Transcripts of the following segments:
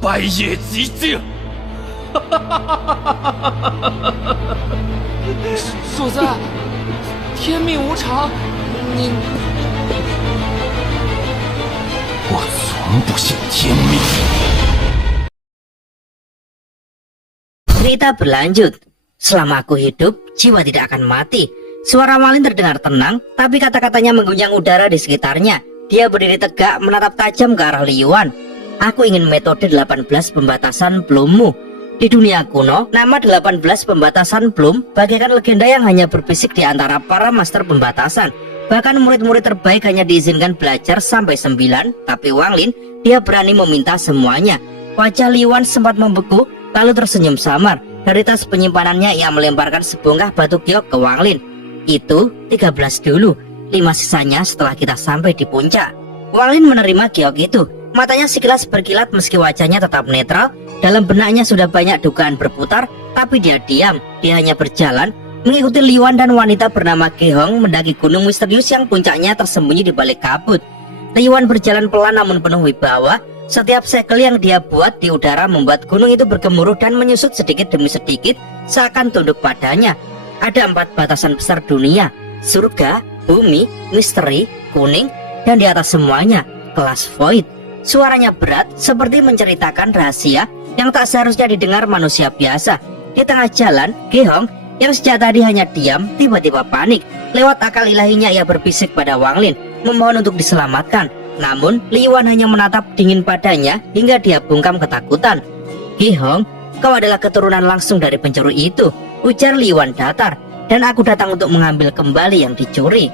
百业极境。锁子，天命无常，你我从不信天命。 Cerita berlanjut. Selama aku hidup, jiwa tidak akan mati. Suara Malin terdengar tenang, tapi kata-katanya mengguncang udara di sekitarnya. Dia berdiri tegak menatap tajam ke arah Liyuan. Aku ingin metode 18 pembatasan Bloommu. Di dunia kuno, nama 18 pembatasan Bloom bagaikan legenda yang hanya berbisik di antara para master pembatasan. Bahkan murid-murid terbaik hanya diizinkan belajar sampai 9, tapi Wang Lin, dia berani meminta semuanya. Wajah Liyuan sempat membeku, lalu tersenyum samar. Dari tas penyimpanannya ia melemparkan sebongkah batu giok ke Wang Lin. Itu 13 dulu, 5 sisanya setelah kita sampai di puncak. Wang Lin menerima giok itu. Matanya sekilas berkilat meski wajahnya tetap netral. Dalam benaknya sudah banyak dugaan berputar, tapi dia diam. Dia hanya berjalan mengikuti Liyuan dan wanita bernama Kehong mendaki gunung misterius yang puncaknya tersembunyi di balik kabut. Liyuan berjalan pelan namun penuh wibawa. Setiap segel yang dia buat di udara membuat gunung itu bergemuruh dan menyusut sedikit demi sedikit seakan tunduk padanya. Ada 4 batasan besar dunia: surga, bumi, misteri, kuning, dan di atas semuanya kelas void. Suaranya berat seperti menceritakan rahasia yang tak seharusnya didengar manusia biasa. Di tengah jalan, Kehong yang sejak tadi hanya diam tiba-tiba panik. Lewat akal ilahinya ia berbisik pada Wang Lin, memohon untuk diselamatkan. Namun Liyuan hanya menatap dingin padanya hingga dia bungkam ketakutan. Kehong, kau adalah keturunan langsung dari pencuri itu, ujar Liyuan datar, dan aku datang untuk mengambil kembali yang dicuri.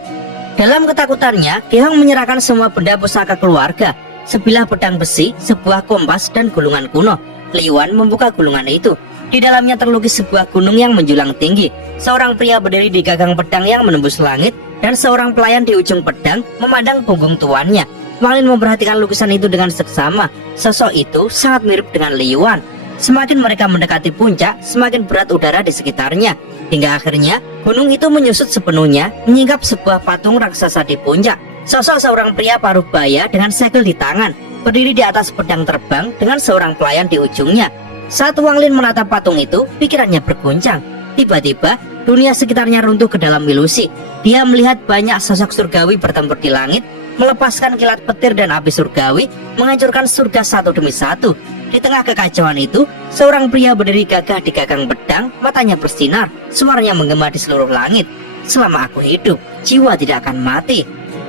Dalam ketakutannya, Kehong menyerahkan semua benda pusaka keluarga, sebilah pedang besi, sebuah kompas, dan gulungan kuno. Liyuan membuka gulungan itu. Di dalamnya terlukis sebuah gunung yang menjulang tinggi. Seorang pria berdiri di gagang pedang yang menembus langit, dan seorang pelayan di ujung pedang memandang punggung tuannya. Wang Lin memperhatikan lukisan itu dengan seksama. Sosok itu sangat mirip dengan Liyuan. Semakin mereka mendekati puncak, semakin berat udara di sekitarnya. Hingga akhirnya, gunung itu menyusut sepenuhnya, menyingkap sebuah patung raksasa di puncak. Sosok seorang pria paruh baya dengan segel di tangan, berdiri di atas pedang terbang dengan seorang pelayan di ujungnya. Saat Wang Lin menatap patung itu, pikirannya berguncang. Tiba-tiba, dunia sekitarnya runtuh ke dalam ilusi. Dia melihat banyak sosok surgawi bertempur di langit, melepaskan kilat petir dan api surgawi, menghancurkan surga satu demi satu. Di tengah kekacauan itu, seorang pria berdiri gagah di gagang pedang, matanya bersinar, suaranya menggema di seluruh langit. Selama aku hidup, jiwa tidak akan mati.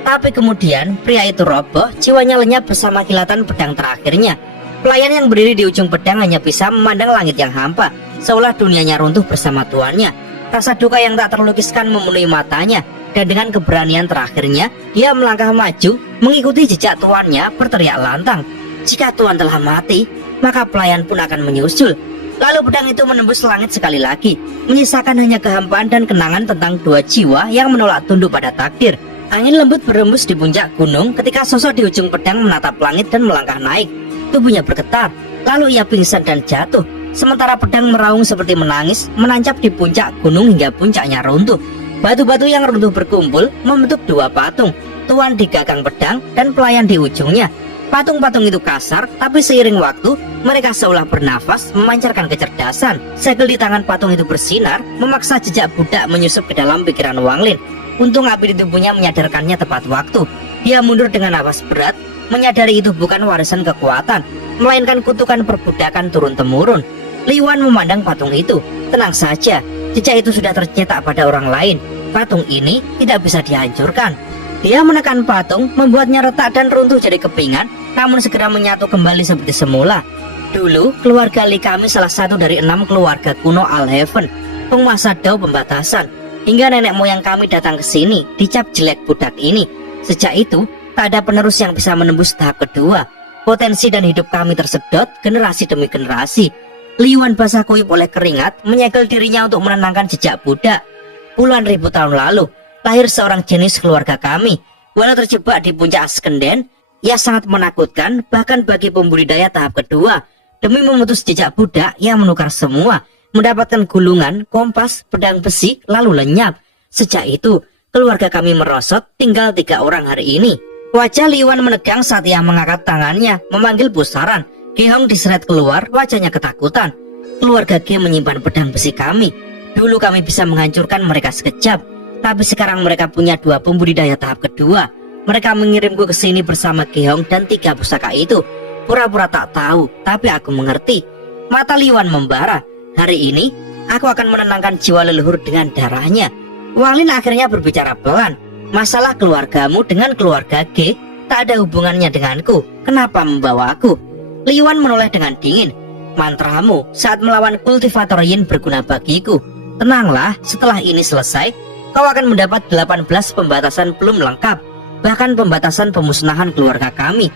Tapi kemudian, pria itu roboh, jiwanya lenyap bersama kilatan pedang terakhirnya. Pelayan yang berdiri di ujung pedang hanya bisa memandang langit yang hampa, seolah dunianya runtuh bersama tuannya. Rasa duka yang tak terlukiskan memenuhi matanya. Dan dengan keberanian terakhirnya, dia melangkah maju, mengikuti jejak tuannya berteriak lantang. Jika tuan telah mati, maka pelayan pun akan menyusul. Lalu pedang itu menembus langit sekali lagi, menyisakan hanya kehampaan dan kenangan tentang 2 jiwa yang menolak tunduk pada takdir. Angin lembut berembus di puncak gunung ketika sosok di ujung pedang menatap langit dan melangkah naik. Tubuhnya bergetar, lalu ia pingsan dan jatuh. Sementara pedang meraung seperti menangis, menancap di puncak gunung hingga puncaknya runtuh. Batu-batu yang runtuh berkumpul membentuk 2 patung, tuan di gagang pedang dan pelayan di ujungnya. Patung-patung itu kasar, tapi seiring waktu mereka seolah bernafas, memancarkan kecerdasan. Segel di tangan patung itu bersinar, memaksa jejak budak menyusup ke dalam pikiran Wang Lin. Untung api di tubuhnya menyadarkannya tepat waktu. Dia mundur dengan napas berat, menyadari itu bukan warisan kekuatan, melainkan kutukan perbudakan turun-temurun. Liyuan memandang patung itu. Tenang saja, jejak itu sudah tercetak pada orang lain. Patung ini tidak bisa dihancurkan. Dia menekan patung, membuatnya retak dan runtuh jadi kepingan, namun segera menyatu kembali seperti semula. Dulu, keluarga Li kami salah satu dari 6 keluarga kuno Alhaven, penguasa Dao pembatasan. Hingga nenek moyang kami datang ke sini, dicap jelek budak ini. Sejak itu, tak ada penerus yang bisa menembus tahap kedua. Potensi dan hidup kami tersedot generasi demi generasi. Liyuan basah kuyup oleh keringat, menyegel dirinya untuk menenangkan jejak budak. Puluhan ribu tahun lalu, lahir seorang jenis keluarga kami. Walau terjebak di puncak Askenden, ia sangat menakutkan bahkan bagi pembudidaya tahap kedua. Demi memutus jejak budak yang menukar semua, mendapatkan gulungan, kompas, pedang besi, lalu lenyap. Sejak itu, keluarga kami merosot, tinggal 3 orang hari ini. Wajah Liyuan menegang saat ia mengangkat tangannya, memanggil pusaran. Gehong diseret keluar, wajahnya ketakutan. Keluarga Ge menyimpan pedang besi kami. Dulu kami bisa menghancurkan mereka sekejap, tapi sekarang mereka punya 2 pembudidaya tahap kedua. Mereka mengirimku ke sini bersama Gehong dan 3 pusaka itu. Pura-pura tak tahu, tapi aku mengerti. Mata Li Yuan membara. Hari ini, aku akan menenangkan jiwa leluhur dengan darahnya. Wang Lin akhirnya berbicara pelan. Masalah keluargamu dengan keluarga Ge tak ada hubungannya denganku. Kenapa membawa aku? Li Yuan menoleh dengan dingin. Mantramu saat melawan kultivator Yin berguna bagiku. Tenanglah, setelah ini selesai, kau akan mendapat 18 pembatasan belum lengkap, bahkan pembatasan pemusnahan keluarga kami.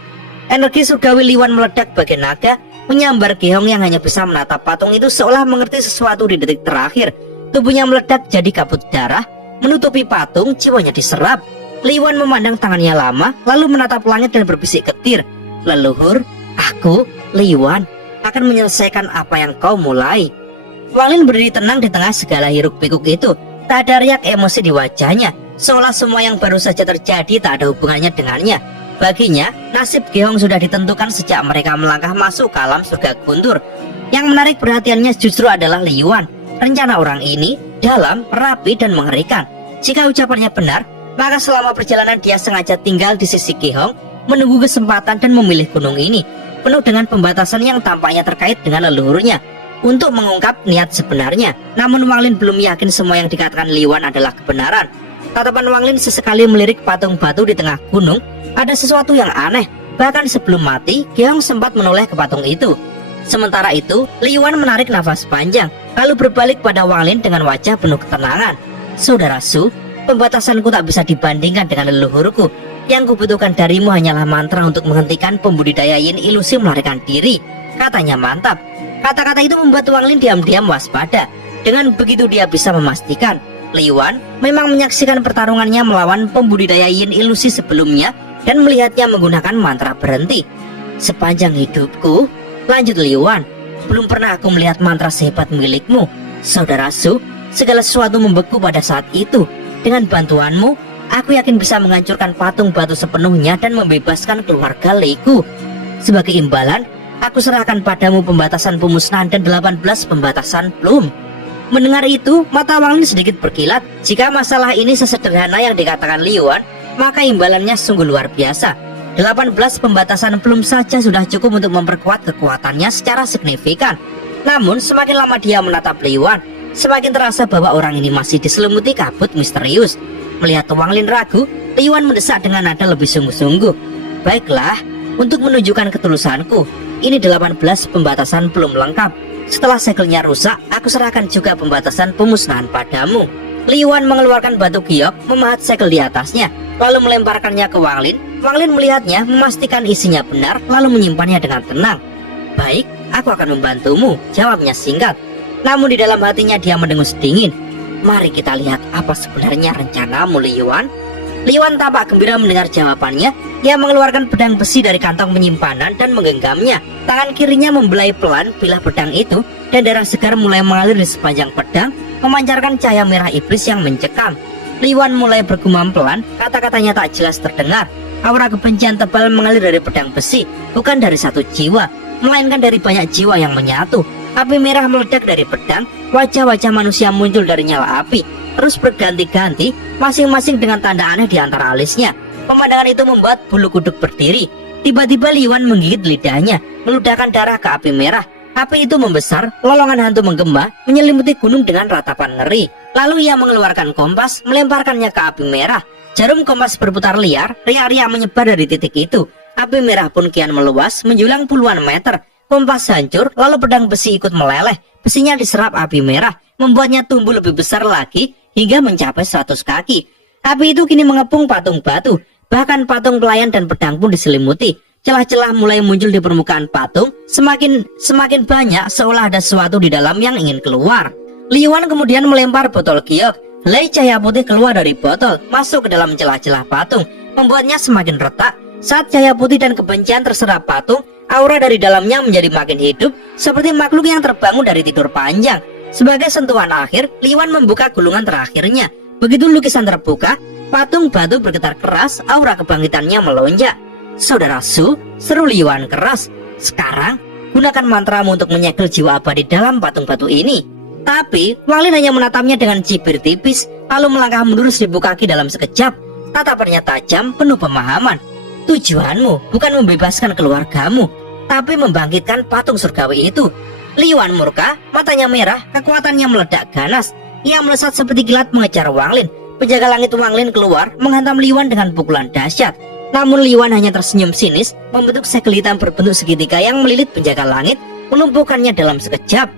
Energi surgawi Li Yuan meledak bagai naga, menyambar Gehong yang hanya bisa menatap patung itu seolah mengerti sesuatu di detik terakhir. Tubuhnya meledak jadi kabut darah, menutupi patung, jiwanya diserap. Li Yuan memandang tangannya lama, lalu menatap langit dan berbisik getir. Leluhur, aku, Li Yuan, akan menyelesaikan apa yang kau mulai. Wang Lin berdiri tenang di tengah segala hiruk pikuk itu. Tak ada riak emosi di wajahnya, seolah semua yang baru saja terjadi tak ada hubungannya dengannya. Baginya, nasib Gehong sudah ditentukan sejak mereka melangkah masuk ke alam surga guntur. Yang menarik perhatiannya justru adalah Li Yuan. Rencana orang ini dalam, rapi, dan mengerikan. Jika ucapannya benar, maka selama perjalanan dia sengaja tinggal di sisi Gehong, menunggu kesempatan dan memilih gunung ini, penuh dengan pembatasan yang tampaknya terkait dengan leluhurnya, untuk mengungkap niat sebenarnya. Namun Wang Lin belum yakin semua yang dikatakan Li Yuan adalah kebenaran. Tatapan Wang Lin sesekali melirik patung batu di tengah gunung. Ada sesuatu yang aneh. Bahkan sebelum mati, Gehong sempat menoleh ke patung itu. Sementara itu, Li Yuan menarik nafas panjang, lalu berbalik pada Wang Lin dengan wajah penuh ketenangan. Saudara Su, pembatasanku tak bisa dibandingkan dengan leluhurku. Yang kubutuhkan darimu hanyalah mantra untuk menghentikan pembudidaya Yin ilusi melarikan diri. Katanya mantap. Kata-kata itu membuat Wang Lin diam-diam waspada. Dengan begitu dia bisa memastikan Li Yuan memang menyaksikan pertarungannya melawan pembudidaya Yin ilusi sebelumnya dan melihatnya menggunakan mantra berhenti. Sepanjang hidupku, lanjut Li Yuan, belum pernah aku melihat mantra sehebat milikmu. Saudara Su, segala sesuatu membeku pada saat itu. Dengan bantuanmu, aku yakin bisa menghancurkan patung batu sepenuhnya dan membebaskan keluarga Leiku. Sebagai imbalan, aku serahkan padamu pembatasan pemusnahan dan 18 pembatasan belum. Mendengar itu, mata Wang Lin sedikit berkilat. Jika masalah ini sesederhana yang dikatakan Li Yuan, maka imbalannya sungguh luar biasa. 18 pembatasan belum saja sudah cukup untuk memperkuat kekuatannya secara signifikan. Namun semakin lama dia menatap Li Yuan, semakin terasa bahwa orang ini masih diselimuti kabut misterius. Melihat Wang Lin ragu, Li Yuan mendesak dengan nada lebih sungguh-sungguh. Baiklah, untuk menunjukkan ketulusanku, ini 18 pembatasan belum lengkap. Setelah segelnya rusak, aku serahkan juga pembatasan pemusnahan padamu. Li Yuan mengeluarkan batu giok, memahat segel di atasnya, lalu melemparkannya ke Wang Lin. Wang Lin melihatnya, memastikan isinya benar, lalu menyimpannya dengan tenang. Baik, aku akan membantumu, jawabnya singkat. Namun di dalam hatinya dia mendengus dingin. Mari kita lihat apa sebenarnya rencanamu, Li Yuan. Li Yuan tampak gembira mendengar jawabannya. Ia mengeluarkan pedang besi dari kantong penyimpanan dan menggenggamnya. Tangan kirinya membelai pelan bilah pedang itu, dan darah segar mulai mengalir di sepanjang pedang, memancarkan cahaya merah iblis yang mencekam. Li Yuan mulai bergumam pelan, kata-katanya tak jelas terdengar. Aura kebencian tebal mengalir dari pedang besi, bukan dari satu jiwa, melainkan dari banyak jiwa yang menyatu. Api merah meledak dari pedang, wajah-wajah manusia muncul dari nyala api, terus berganti-ganti, masing-masing dengan tanda aneh di antara alisnya. Pemandangan itu membuat bulu kuduk berdiri. Tiba-tiba Li Yuan menggigit lidahnya, meludahkan darah ke api merah. Api itu membesar, lolongan hantu menggema, menyelimuti gunung dengan ratapan ngeri. Lalu ia mengeluarkan kompas, melemparkannya ke api merah. Jarum kompas berputar liar, riak-riak menyebar dari titik itu. Api merah pun kian meluas, menjulang puluhan meter. Kompas hancur, lalu pedang besi ikut meleleh. Besinya diserap api merah, membuatnya tumbuh lebih besar lagi hingga mencapai 100 kaki. Api itu kini mengepung patung batu, bahkan patung pelayan dan pedang pun diselimuti. Celah-celah mulai muncul di permukaan patung, semakin banyak seolah ada sesuatu di dalam yang ingin keluar. Li Yuan kemudian melempar botol giok. Helai cahaya putih keluar dari botol, masuk ke dalam celah-celah patung, membuatnya semakin retak. Saat cahaya putih dan kebencian terserap patung, aura dari dalamnya menjadi makin hidup, seperti makhluk yang terbangun dari tidur panjang. Sebagai sentuhan akhir, Li Yuan membuka gulungan terakhirnya. Begitu lukisan terbuka, patung batu bergetar keras, aura kebangkitannya melonjak. Saudara Su, seru Li Yuan keras. Sekarang, Gunakan mantramu untuk menyegel jiwa abadi dalam patung batu ini. Tapi Wang Lin hanya menatapnya dengan cibir tipis, lalu melangkah mundur 1000 kaki dalam sekejap. Tatapannya tajam, penuh pemahaman. Tujuanmu bukan membebaskan keluargamu, tapi membangkitkan patung surgawi itu. Li Yuan murka, matanya merah, kekuatannya meledak ganas. Ia melesat seperti kilat mengejar Wang Lin. Penjaga langit Wang Lin keluar menghantam Li Yuan dengan pukulan dahsyat. Namun Li Yuan hanya tersenyum sinis, membentuk segel hitam berbentuk segitiga yang melilit penjaga langit, melumpuhkannya dalam sekejap.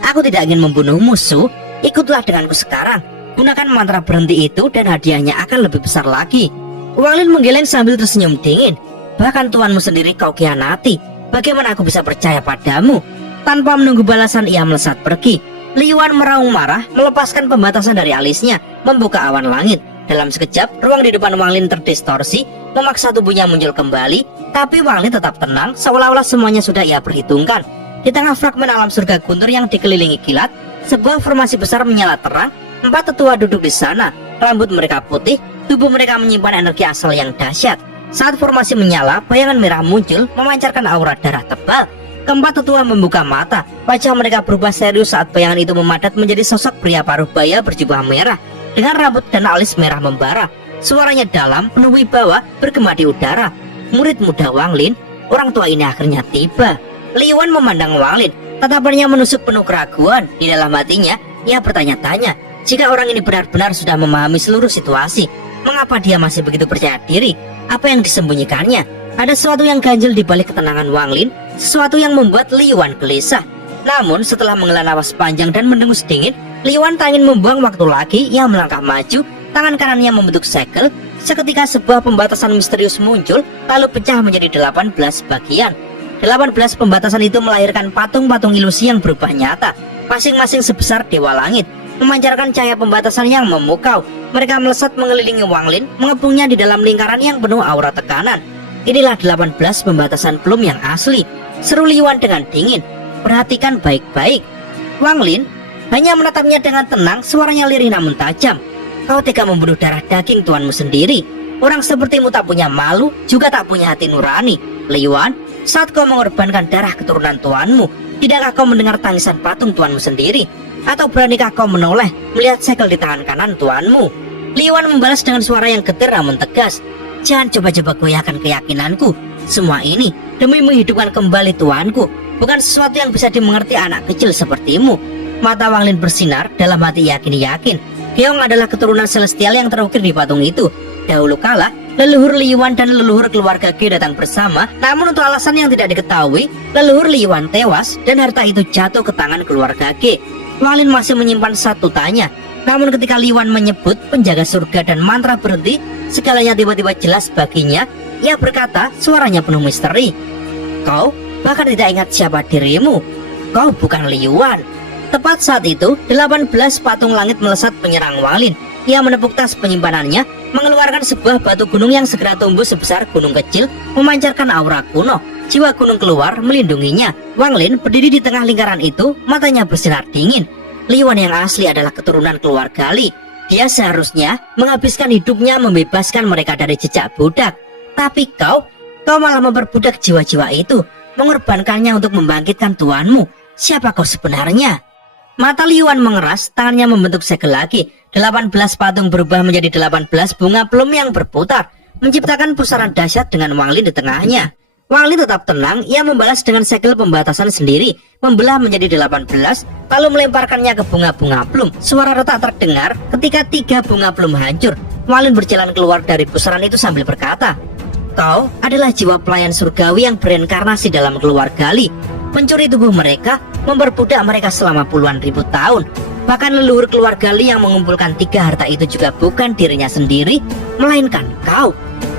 Aku tidak ingin membunuh musuh, ikutlah denganku sekarang. Gunakan mantra berhenti itu dan hadiahnya akan lebih besar lagi. Wang Lin menggeleng sambil tersenyum dingin. Bahkan tuanmu sendiri kau khianati. Bagaimana aku bisa percaya padamu? Tanpa menunggu balasan ia melesat pergi. Li Yuan meraung marah, melepaskan pembatasan dari alisnya, membuka awan langit. Dalam sekejap, ruang di depan Wang Lin terdistorsi, memaksa tubuhnya muncul kembali. Tapi Wang Lin tetap tenang, seolah-olah semuanya sudah ia perhitungkan. Di tengah fragmen alam surga guntur yang dikelilingi kilat, sebuah formasi besar menyala terang. 4 tetua duduk di sana. Rambut mereka putih, tubuh mereka menyimpan energi asal yang dahsyat. Saat formasi menyala, bayangan merah muncul, memancarkan aura darah tebal. Keempat tetua membuka mata. Wajah mereka berubah serius saat bayangan itu memadat menjadi sosok pria paruh baya berjubah merah dengan rambut dan alis merah membara. Suaranya dalam, penuh wibawa, bergema di udara. Murid muda Wang Lin, orang tua ini akhirnya tiba. Li Yuan memandang Wang Lin, tatapannya menusuk penuh keraguan. Di dalam hatinya, ia bertanya-tanya, jika orang ini benar-benar sudah memahami seluruh situasi, mengapa dia masih begitu percaya diri? Apa yang disembunyikannya? Ada sesuatu yang ganjil di balik ketenangan Wang Lin, sesuatu yang membuat Li Yuan gelisah. Namun setelah menghela napas panjang dan mendengus dingin, Li Yuan tak ingin membuang waktu lagi. Ia melangkah maju, tangan kanannya membentuk segel. Seketika sebuah pembatasan misterius muncul, lalu pecah menjadi 18 bagian. 18 pembatasan itu melahirkan patung-patung ilusi yang berubah nyata, masing-masing sebesar dewa langit, memancarkan cahaya pembatasan yang memukau. Mereka melesat mengelilingi Wang Lin, mengepungnya di dalam lingkaran yang penuh aura tekanan. Inilah 18 pembatasan pelum yang asli, seru Li Yuan dengan dingin. Perhatikan baik-baik. Wang Lin hanya menatapnya dengan tenang, suaranya lirih namun tajam. Kau tega membunuh darah daging tuanmu sendiri. Orang sepertimu tak punya malu, juga tak punya hati nurani. Li Yuan, saat kau mengorbankan darah keturunan tuanmu, tidakkah kau mendengar tangisan patung tuanmu sendiri? Atau beranikah kau menoleh melihat segel di tangan kanan tuanmu? Li Yuan membalas dengan suara yang getir namun tegas. Jangan coba-coba goyahkan keyakinanku. Semua ini demi menghidupkan kembali tuanku, bukan sesuatu yang bisa dimengerti anak kecil sepertimu. Mata Wang Lin bersinar, dalam hati yakin-yakin Geong adalah keturunan celestial yang terukir di patung itu. Dahulu kala, leluhur Li Yuan dan leluhur keluarga Ge datang bersama, namun untuk alasan yang tidak diketahui, leluhur Li Yuan tewas dan harta itu jatuh ke tangan keluarga Ge. Wang Lin masih menyimpan satu tanya, namun ketika Li Yuan menyebut penjaga surga dan mantra berhenti, segalanya tiba-tiba jelas baginya. Ia berkata, suaranya penuh misteri. Kau bahkan tidak ingat siapa dirimu. Kau bukan Li Yuan. Tepat saat itu, 18 patung langit melesat menyerang Wang Lin. Ia menepuk tas penyimpanannya, mengeluarkan sebuah batu gunung yang segera tumbuh sebesar gunung kecil, memancarkan aura kuno. Jiwa gunung keluar melindunginya. Wang Lin berdiri di tengah lingkaran itu, matanya bersinar dingin. Li Yuan yang asli adalah keturunan keluarga Li. Dia seharusnya menghabiskan hidupnya membebaskan mereka dari jejak budak. Tapi kau malah memperbudak jiwa-jiwa itu, mengorbankannya untuk membangkitkan tuanmu. Siapa kau sebenarnya? Mata Li Yuan mengeras, tangannya membentuk segel lagi. 18 patung berubah menjadi 18 bunga plum yang berputar, menciptakan pusaran dahsyat dengan Wang Lin di tengahnya. Wang Lin tetap tenang, ia membalas dengan segel pembatasan sendiri, membelah menjadi 18, lalu melemparkannya ke bunga-bunga plum. Suara retak terdengar ketika 3 bunga plum hancur. Wang Lin berjalan keluar dari pusaran itu sambil berkata, Kau adalah jiwa pelayan surgawi yang berinkarnasi dalam keluarga Li. Mencuri tubuh mereka, memperbudak mereka selama puluhan ribu tahun. Bahkan leluhur keluarga Li yang mengumpulkan 3 harta itu juga bukan dirinya sendiri, melainkan kau.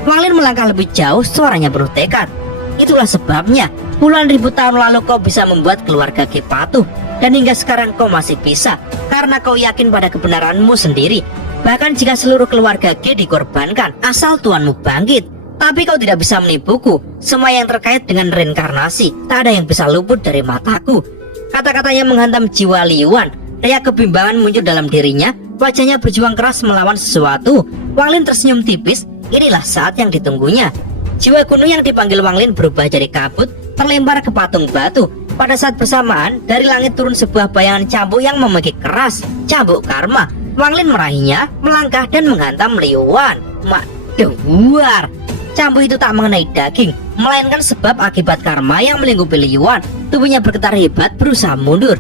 Wang Lin melangkah lebih jauh, suaranya penuh tekad. Itulah sebabnya puluhan ribu tahun lalu kau bisa membuat keluarga Ge patuh, dan hingga sekarang kau masih bisa, karena kau yakin pada kebenaranmu sendiri. Bahkan jika seluruh keluarga Ge dikorbankan, asal tuanmu bangkit. Tapi kau tidak bisa menipuku. Semua yang terkait dengan reinkarnasi, tak ada yang bisa luput dari mataku. Kata-katanya menghantam jiwa Li Yuan. Daya kebimbangan muncul dalam dirinya. Wajahnya berjuang keras melawan sesuatu. Wang Lin tersenyum tipis. Inilah saat yang ditunggunya. Jiwa kuno yang dipanggil Wang Lin berubah jadi kabut, terlempar ke patung batu. Pada saat bersamaan, dari langit turun sebuah bayangan cambuk yang memekik keras, cambuk karma. Wang Lin meraihnya, melangkah dan menghantam Liu Wan. Duar. Cambuk itu tak mengenai daging, melainkan sebab akibat karma yang melingkupi Liu Wan. Tubuhnya bergetar hebat, berusaha mundur.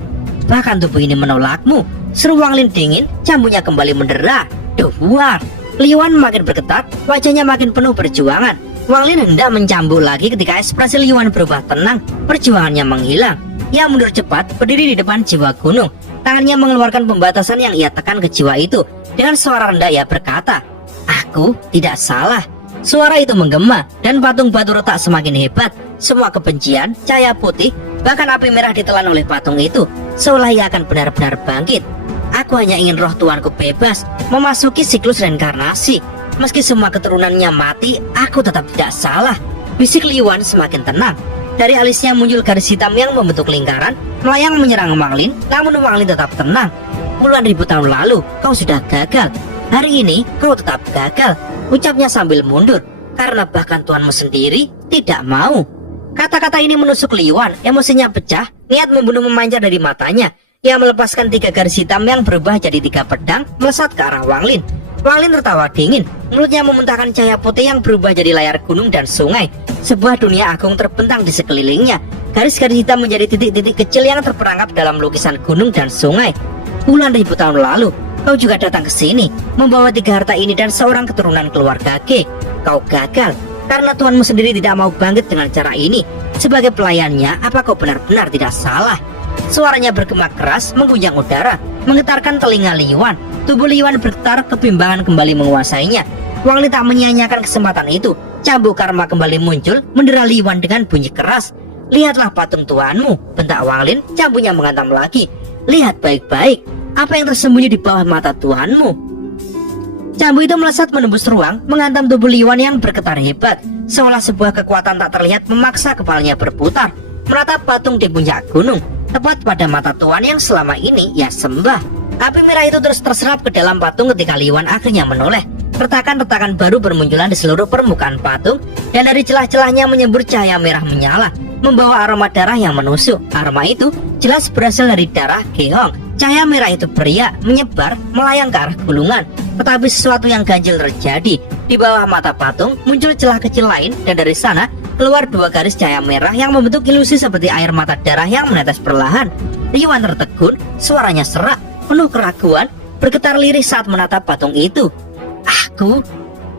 Bahkan tubuh ini menolakmu. Seru Wang Lin dingin, cambuknya kembali mendera. Duar. Liu Wan makin bergetar, wajahnya makin penuh perjuangan. Wang Lin hendak mencambuk lagi ketika ekspresi Liu Wan berubah tenang, perjuangannya menghilang. Ia mundur cepat, berdiri di depan jiwa gunung. Tangannya mengeluarkan pembatasan yang ia tekan ke jiwa itu. Dengan suara rendah ia berkata, "Aku tidak salah." Suara itu menggema dan patung batu retak semakin hebat. Semua kebencian, cahaya putih, bahkan api merah ditelan oleh patung itu, seolah ia akan benar-benar bangkit. Aku hanya ingin roh tuanku bebas, memasuki siklus reinkarnasi. Meski semua keturunannya mati, aku tetap tidak salah. Bisik Liu Wan semakin tenang. Dari alisnya muncul garis hitam yang membentuk lingkaran, melayang menyerang Wang Lin, namun Wang Lin tetap tenang. Puluhan ribu tahun lalu, kau sudah gagal. Hari ini, kau tetap gagal. Ucapnya sambil mundur, karena bahkan tuanmu sendiri tidak mau. Kata-kata ini menusuk Liu Wan, emosinya pecah, niat membunuh memancar dari matanya. Ia melepaskan 3 garis hitam yang berubah jadi 3 pedang, melesat ke arah Wang Lin. Wang Lin tertawa dingin, mulutnya memuntahkan cahaya putih yang berubah jadi layar gunung dan sungai. Sebuah dunia agung terbentang di sekelilingnya. Garis-garis hitam menjadi titik-titik kecil yang terperangkap dalam lukisan gunung dan sungai. Puluhan ribu tahun lalu, kau juga datang ke sini, membawa 3 harta ini dan seorang keturunan keluarga Ge. Kau gagal, karena tuanmu sendiri tidak mau bangkit dengan cara ini. Sebagai pelayannya, apa kau benar-benar tidak salah? Suaranya bergema keras, mengguncang udara, menggetarkan telinga Liu Wan. Tubuh Liu Wan bergetar, kebimbangan kembali menguasainya. Wang Lin tak menyia-nyiakan kesempatan itu. Cambuk karma kembali muncul, mendera Liu Wan dengan bunyi keras. "Lihatlah patung tuanmu," bentak Wang Lin, cambuknya menghantam lagi. "Lihat baik-baik, apa yang tersembunyi di bawah mata tuanmu." Cambuk itu melesat menembus ruang, menghantam tubuh Liu Wan yang bergetar hebat, seolah sebuah kekuatan tak terlihat memaksa kepalanya berputar, menatap patung di puncak gunung, tepat pada mata tuan yang selama ini ia sembah. Api merah itu terus terserap ke dalam patung ketika Liu Wan akhirnya menoleh. Retakan-retakan baru bermunculan di seluruh permukaan patung, dan dari celah-celahnya menyembur cahaya merah menyala, membawa aroma darah yang menusuk. Aroma itu jelas berasal dari darah Ge Hong. Cahaya merah itu beriak, menyebar, melayang ke arah gulungan. Tetapi sesuatu yang ganjil terjadi. Di bawah mata patung muncul celah kecil lain, dan dari sana keluar 2 garis cahaya merah yang membentuk ilusi seperti air mata darah yang menetes perlahan. Liu Wan tertegun, suaranya serak, penuh keraguan, bergetar lirih saat menatap patung itu.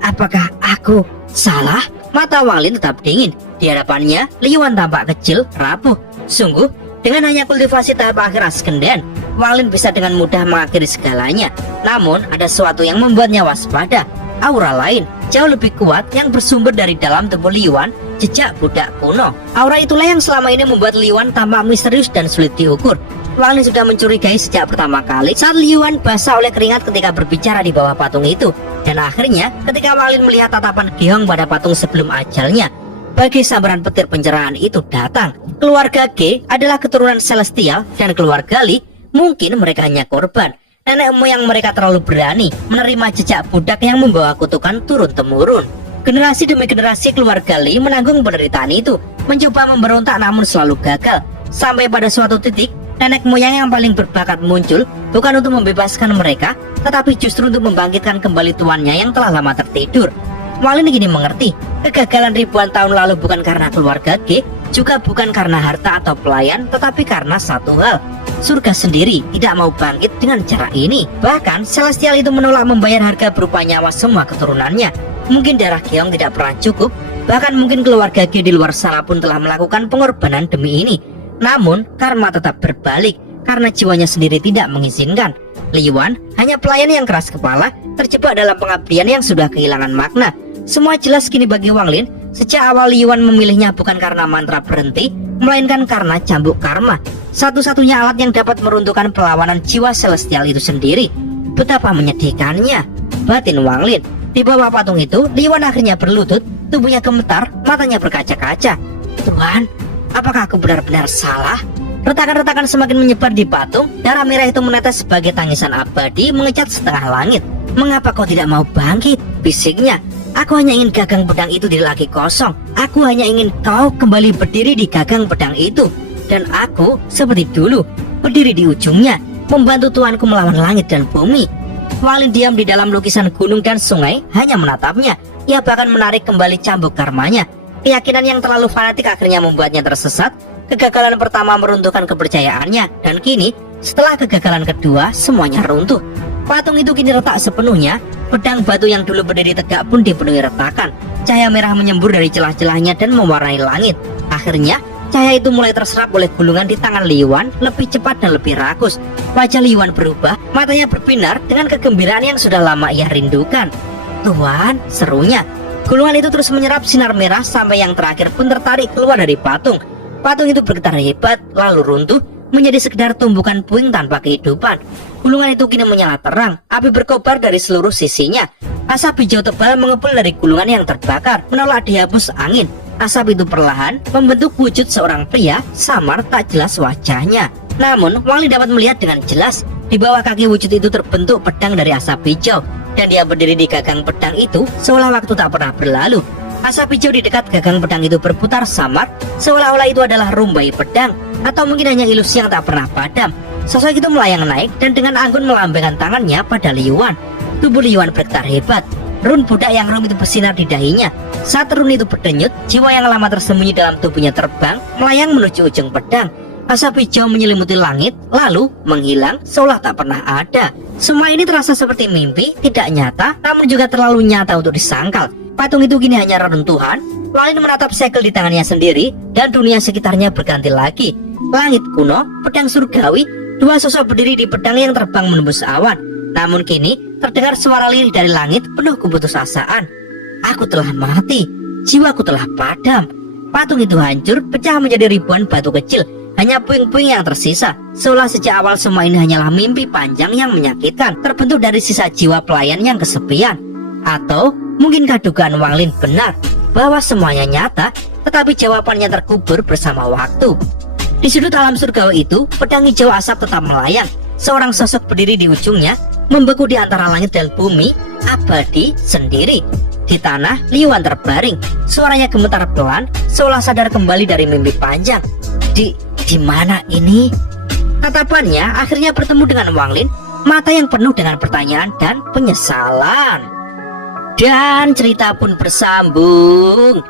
Apakah aku salah? Mata Wang Lin tetap dingin. Di hadapannya, Liu Wan tampak kecil, rapuh. Sungguh, dengan hanya kultivasi tahap akhir Askenden, Wang Lin bisa dengan mudah mengakhiri segalanya. Namun, ada sesuatu yang membuatnya waspada. Aura lain, jauh lebih kuat yang bersumber dari dalam tubuh Liu Wan, jejak budak kuno. Aura itulah yang selama ini membuat Liu Wan tampak misterius dan sulit diukur. Wang Lin sudah mencurigai sejak pertama kali saat Liu Wan basah oleh keringat ketika berbicara di bawah patung itu. Dan akhirnya ketika Wang Lin melihat tatapan Ge Hong pada patung sebelum ajalnya, bagi sambaran petir pencerahan itu datang. Keluarga Ge adalah keturunan celestial, dan keluarga Li mungkin mereka hanya korban. Nenek moyang mereka terlalu berani menerima jejak budak yang membawa kutukan turun-temurun. Generasi demi generasi keluarga Li menanggung penderitaan itu, mencoba memberontak namun selalu gagal. Sampai pada suatu titik, nenek moyang yang paling berbakat muncul, bukan untuk membebaskan mereka, tetapi justru untuk membangkitkan kembali tuannya yang telah lama tertidur. Wang Lin kini mengerti, kegagalan ribuan tahun lalu bukan karena keluarga Ge, juga bukan karena harta atau pelayan, tetapi karena satu hal. Surga sendiri tidak mau bangkit dengan cara ini. Bahkan Celestial itu menolak membayar harga berupa nyawa semua keturunannya. Mungkin darah Ge Hong tidak pernah cukup, bahkan mungkin keluarga Ge di luar sana pun telah melakukan pengorbanan demi ini. Namun karma tetap berbalik, karena jiwanya sendiri tidak mengizinkan. Liu Wan hanya pelayan yang keras kepala, terjebak dalam pengabdian yang sudah kehilangan makna. Semua jelas kini bagi Wang Lin. Sejak awal Liu Wan memilihnya bukan karena mantra berhenti, melainkan karena cambuk karma, satu-satunya alat yang dapat meruntuhkan perlawanan jiwa celestial itu sendiri. Betapa menyedihkannya batin Wang Lin. Di bawah patung itu, Liu Wan akhirnya berlutut, tubuhnya gemetar, matanya berkaca-kaca. "Tuhan, apakah aku benar-benar salah?" Retakan-retakan semakin menyebar di patung. Darah merah itu menetes sebagai tangisan abadi mengecat setengah langit. "Mengapa kau tidak mau bangkit?" bisiknya. "Aku hanya ingin gagang pedang itu tidak lagi kosong. Aku hanya ingin kau kembali berdiri di gagang pedang itu." Dan aku seperti dulu berdiri di ujungnya, membantu tuanku melawan langit dan bumi. Wang Lin diam di dalam lukisan gunung dan sungai, hanya menatapnya. Ia bahkan menarik kembali cambuk karmanya. Keyakinan yang terlalu fanatik akhirnya membuatnya tersesat. Kegagalan pertama meruntuhkan kepercayaannya, dan kini setelah kegagalan kedua semuanya runtuh. Patung itu kini retak sepenuhnya. Pedang batu yang dulu berdiri tegak pun dipenuhi retakan. Cahaya merah menyembur dari celah-celahnya dan mewarnai langit. Akhirnya cahaya itu mulai terserap oleh gulungan di tangan Li Yuan, lebih cepat dan lebih rakus. Wajah Li Yuan berubah, matanya berbinar dengan kegembiraan yang sudah lama ia rindukan. "Tuan," serunya. Gulungan itu terus menyerap sinar merah sampai yang terakhir pun tertarik keluar dari patung. Patung itu bergetar hebat, lalu runtuh menjadi sekedar tumbukan puing tanpa kehidupan. Gulungan itu kini menyala terang, api berkobar dari seluruh sisinya. Asap hijau tebal mengepul dari gulungan yang terbakar, menolak dihapus angin. Asap itu perlahan membentuk wujud seorang pria, samar tak jelas wajahnya. Namun Wang Lin dapat melihat dengan jelas, di bawah kaki wujud itu terbentuk pedang dari asap hijau, dan dia berdiri di gagang pedang itu seolah waktu tak pernah berlalu. Asap hijau di dekat gagang pedang itu berputar samar, seolah-olah itu adalah rumbai pedang, atau mungkin hanya ilusi yang tak pernah padam. Sosok itu melayang naik dan dengan anggun melambaikan tangannya pada Li Yuan. Tubuh Li Yuan bergetar hebat. Run budak yang rum itu bersinar di dahinya. Saat run itu berdenyut, jiwa yang lama tersembunyi dalam tubuhnya terbang, melayang menuju ujung pedang. Asap hijau menyelimuti langit, lalu menghilang seolah tak pernah ada. Semua ini terasa seperti mimpi, tidak nyata, namun juga terlalu nyata untuk disangkal. Patung itu kini hanya reruntuhan. Wang Lin menatap segel di tangannya sendiri, dan dunia sekitarnya berganti lagi. Langit kuno, pedang surgawi, dua sosok berdiri di pedang yang terbang menembus awan. Namun kini terdengar suara lirih dari langit penuh keputusasaan. "Aku telah mati, jiwaku telah padam." Patung itu hancur, pecah menjadi ribuan batu kecil. Hanya puing-puing yang tersisa, seolah sejak awal semua ini hanyalah mimpi panjang yang menyakitkan, terbentuk dari sisa jiwa pelayan yang kesepian. Atau mungkinkah dugaan Wang Lin benar, bahwa semuanya nyata, tetapi jawabannya terkubur bersama waktu. Di sudut alam surgawi itu, pedang hijau asap tetap melayang. Seorang sosok berdiri di ujungnya, membeku di antara langit dan bumi, abadi sendiri. Di tanah, Li Yuan terbaring. Suaranya gemetar pelan, seolah sadar kembali dari mimpi panjang. Di mana ini? Tatapannya akhirnya bertemu dengan Wang Lin, mata yang penuh dengan pertanyaan dan penyesalan. Dan cerita pun bersambung.